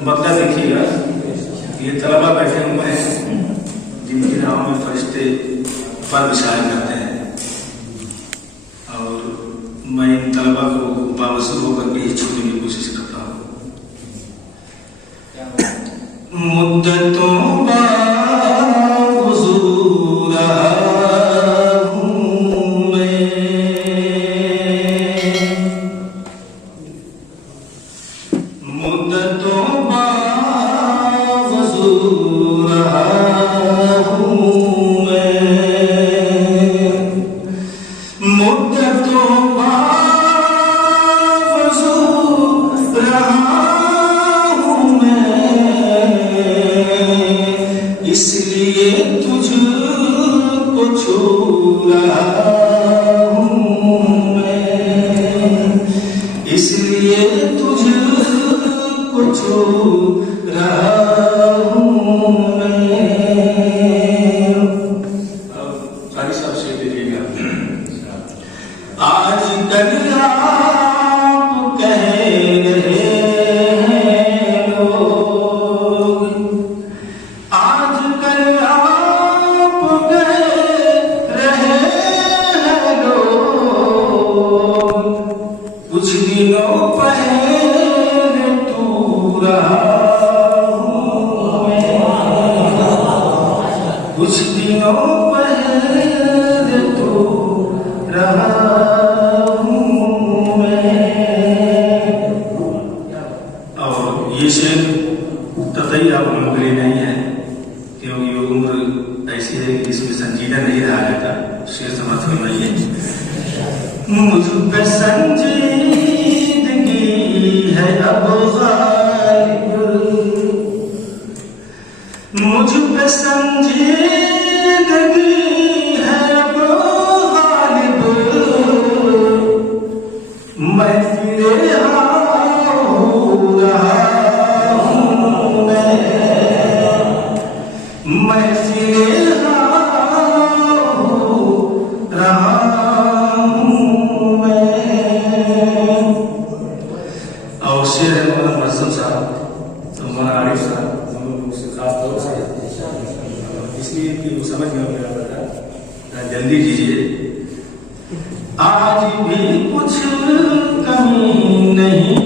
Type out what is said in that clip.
बदला देखिएगा, ये तलबा बैठे हुए हैं जिनकी नाव में फरिश्ते पर विचार करते हैं, और मैं इन तलबा को बावजूद होकर के ही छूने की कोशिश करता हूँ। मुद्दतों इसलिए तुझको छू रहा हूँ मैं, इसलिए तुझको छू रहा हूँ मैं। अब सारी साहब से देखिएगा, आज कल आप कह रहे हैं लोग, आज कल आप कह रहे हैं लोग, कुछ दिनों पहले तू रहा हूँ मैं, कुछ दिनों पहले तू रहा हूँ मैं। और ये शेर कतई आप लोगों के लिए नहीं है, क्योंकि ये उम्र ऐसी है कि इसमें संजीदा नहीं रहा जाता। शेर समझ में नहीं है। मुझ पे संजीदगी है अब गालिब, मुझ पे संजीदगी है अब गालिब, मैं फिरे हो रहा हूँ मैं फिरे हो रहा हूँ मैं। और शेर है मौलाना मरसम साहब, तो मौलाना आरिफ साहब हम लोग उससे खास तौर से इसलिए कि वो समझ में आ रहा था, जल्दी कीजिए। आज भी कुछ कमी नहीं